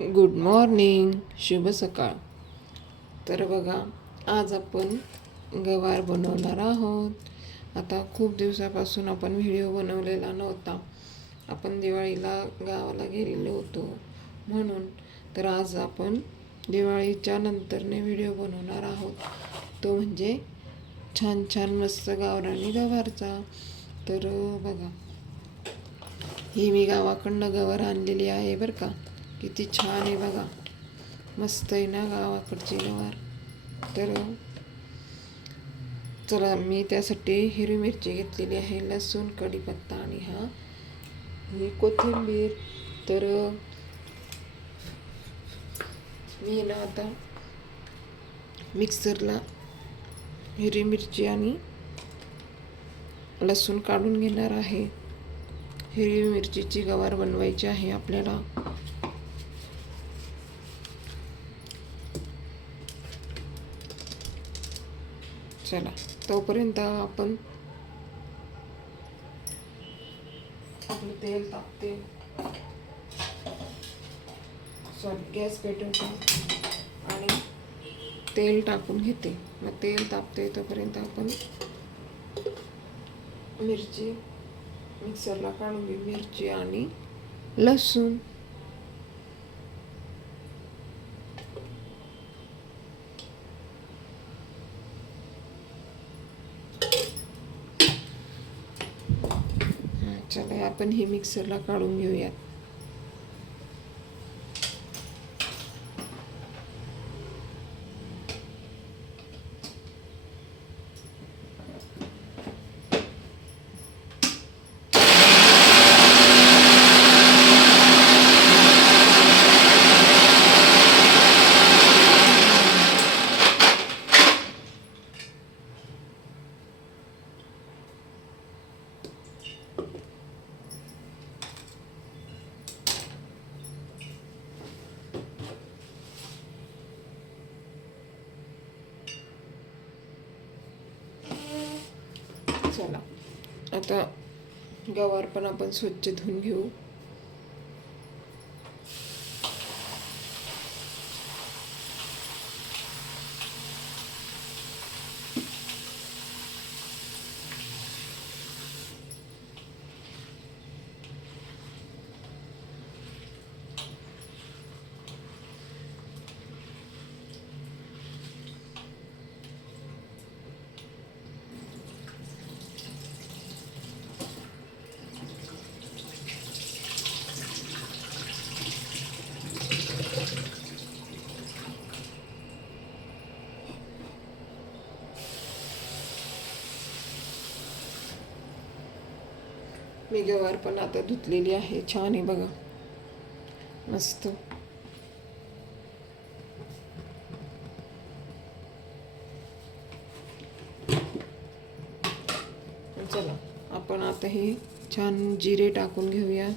Good morning शुभ सकाळ. तर बघा आज आपण गवार बनवणार आहोत. आता खूप दिवसापासून आपण व्हिडिओ बनवलेला नव्हता. आपण दिवाळीला गावाला गेलेलो होतो म्हणून. तर आज आपण दिवाळीच्या नंतरने व्हिडिओ बनवणार आहोत. तो म्हणजे छान छान मस्त गावराणी गवारचा. तर बघा ही मी गावाकडनं गवार आणलेली आहे बरं का. किती छान आहे बघा. मस्त आहे ना गावाकडची गवार तर चला मी त्यासाठी हिरवी मिरची घेतलेली आहे लसूण कढीपत्ता आणि हा ही कोथिंबीर. तर मी ना आता मिक्सरला हिरवी मिरची आणि लसूण काढून घेणार आहे. हिरवी मिरचीची गवार बनवायची आहे आपल्याला. चला तोपर्यंत आपण आपलं तेल तापते. सॉरी गॅस पेटवते आणि तेल टाकून घेते. मग तेल तापते तोपर्यंत आपण मिरची मिक्सरला काढून मिरची आणि लसूण हा, चला आपण हे मिक्सरला काढून घेऊयात. आता गवार पण आपण स्वच्छ धुवून घेऊ. मी गवार पण आता धुतलेली आहे. छान आहे बघा. मस्त. चला आपण आता हे छान जिरे टाकून घेऊया.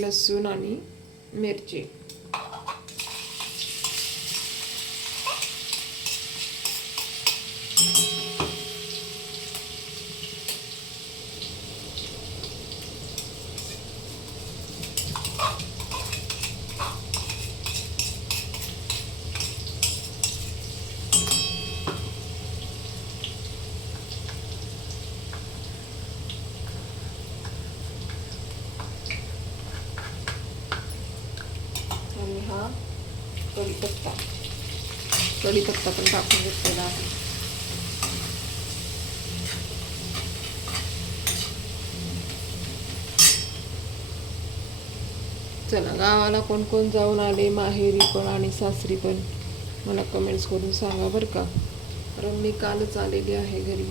लसूण आणि मिरची आणि हा कढीपत्ता कढीपत्ता पण टाकून घेतलेला आहे. चला गावाला कोण कोण जाऊन आले माहेरी पण आणि सासरी पण मला कमेंट्स करून सांगा बरं का? कारण मी कालच आलेली आहे घरी.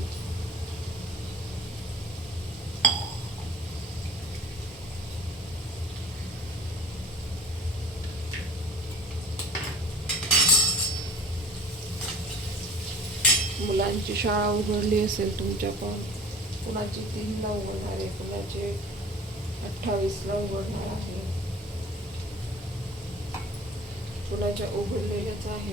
मुलांची शाळा उघडली असेल तुमच्या पण कुणाची तीनला उघडणार आहे कुणाचे अठ्ठावीसला उघडणार आहे. कुणाच्या उघडलेल्याच आहे.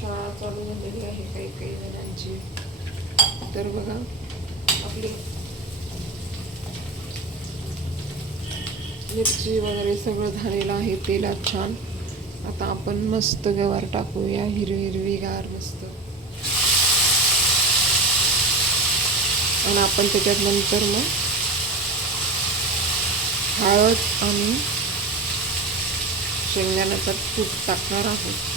शाळा चालू झालेली आहे काही काही जणांची. तर बघा आपली मिरची वगैरे सगळं झालेलं आहे तेलात छान. आता आपण मस्त गवार टाकूया हिरवी हिरवी गार मस्त. आणि आपण त्याच्यात नंतर मग हळद आणि शेंगदाण्याचा तूप टाकणार आहोत.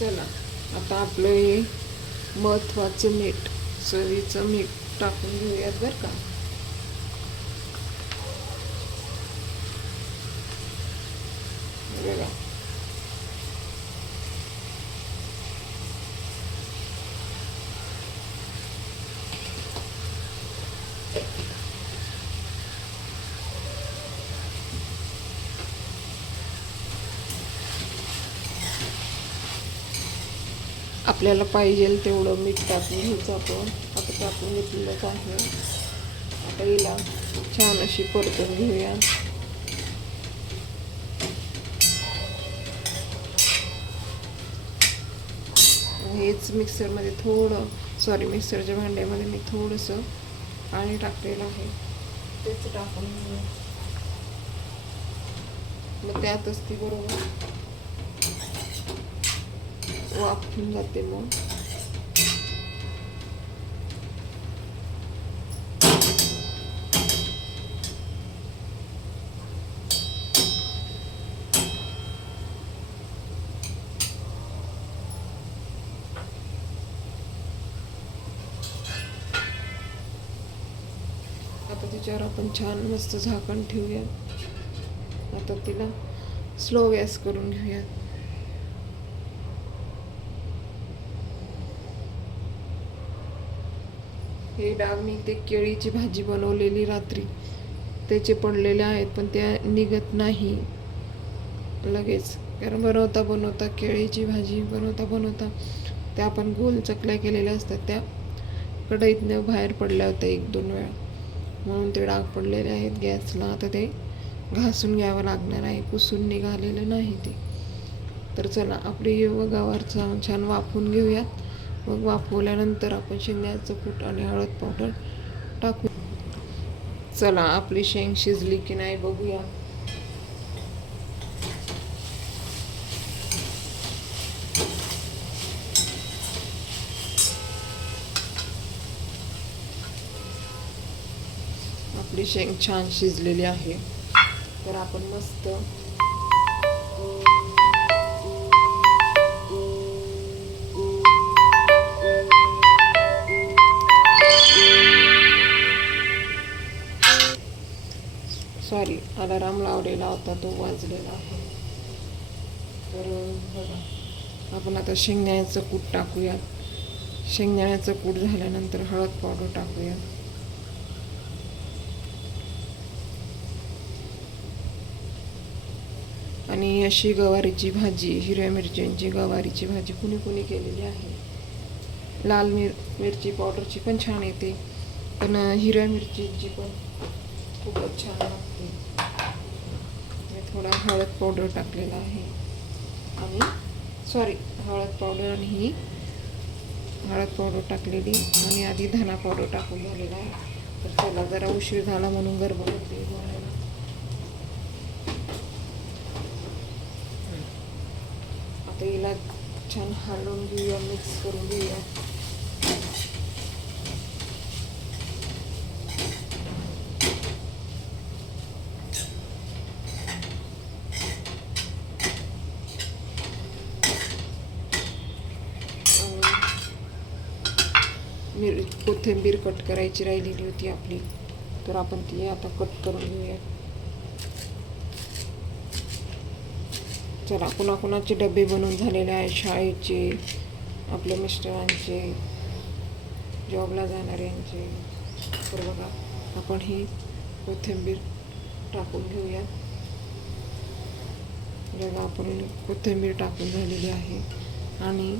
चला. आता आपलं हे महत्त्वाचं मीठ चवीचं मीठ टाकून घेऊयात बरं का हे बघा आपल्याला पाहिजे तेवढं मीठ टाकून घ्यायचं आपण. आता टाकून घेतलेलंच आहे. आता हिला छान अशी परतून घेऊया. हेच मिक्सरमध्ये थोडं सॉरी मिक्सरच्या भांड्यामध्ये मी थोडंसं पाणी टाकलेलं आहे. तेच टाकून मग त्यातच ती बरोबर वाफून जाते मग आता तिच्यावर आपण छान मस्त झाकण ठेवूया. आता तिला स्लो गॅस करून घेऊयात हे डाग मी ते केळीची भाजी बनवलेली रात्री. त्याचे पडलेले आहेत पण त्या निघत नाही. लगेच. कारण बनवता बनवता केळीची भाजी बनवता बनवता त्या आपण गोल चकल्या केलेल्या असतात. त्या कढईतनं बाहेर पडल्या होत्या एक दोन वेळा. म्हणून ते डाग पडलेले आहेत. गॅसला आता ते घासून घ्यावं लागणार आहे. पुसून निघालेलं नाही ते. तर चला आपली गवारचा छान वाफून घेऊयात. मग वाफवल्यानंतर आपण शेंगदाण्याचं कूट आणि हळद पावडर टाकू. चला आपली शेंग शिजली की नाही बघूया. आपली शेंग छान शिजलेली आहे. तर आपण मस्त सॉरी अलाराम लावलेला होता तो वाजलेला आहे तर बघा आपण आता शेंगदाण्याचं कूट टाकूया शेंगदाण्याचं कूट झाल्यानंतर हळद पावडर टाकूया आणि अशी गवारीची भाजी हिरव्या मिरच्यांची गवारीची भाजी कुणी कुणी केलेली आहे. लाल मिर मिरची पावडरची पण छान येते. पण हिरव्या मिरचीची पण खूपच छान लागते. मी थोडा हळद पावडर टाकलेला आहे. आणि सॉरी हळद पावडर आणि ही हळद पावडर टाकलेली आणि आधी धना पावडर टाकून झालेला आहे. तर त्याला जरा उशीर झाला म्हणून गरबा होते आता हिला छान हलवून घेऊया मिक्स करून घेऊया. मिर कोथिंबीर कट करायची राहिलेली होती आपली. तर आपण ती आता कट करून घेऊया. चला कुणाकुणाचे डबे बनवून झालेले आहे शाळेचे आपल्या मिस्टरांचे जॉबला जाणाऱ्यांचे. तर बघा आपण ही कोथिंबीर टाकून घेऊया. बघा आपण कोथिंबीर टाकून झालेली आहे. आणि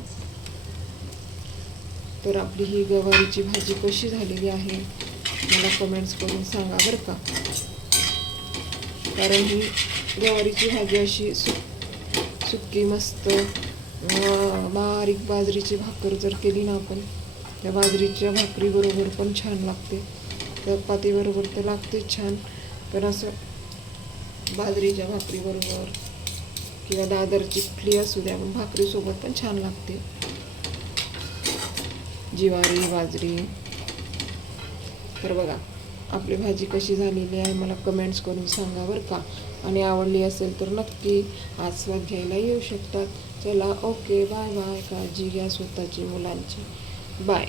तर आपली ही गवारीची भाजी कशी झालेली आहे मला कमेंट्स करून सांगा बरं का. कारण ही गवारीची भाजी अशी सुक सुकी मस्त बारीक बाजरीची भाकर जर केली ना आपण त्या बाजरीच्या भाकरीबरोबर पण छान लागते. चपातीबरोबर तर लागतेच छान. पण असं बाजरीच्या भाकरीबरोबर किंवा दादरची पिठली असू द्या पण भाकरीसोबत पण छान लागते. ज्वारी बाजरी. तर बघा आपली भाजी कशी झालेली आहे मला कमेंट्स करून सांगा बरं का. आणि आवडली असेल तर नक्की आस्वाद घ्यायला येऊ शकतात. चला ओके बाय बाय काळजी घ्या स्वतःची मुलांची. बाय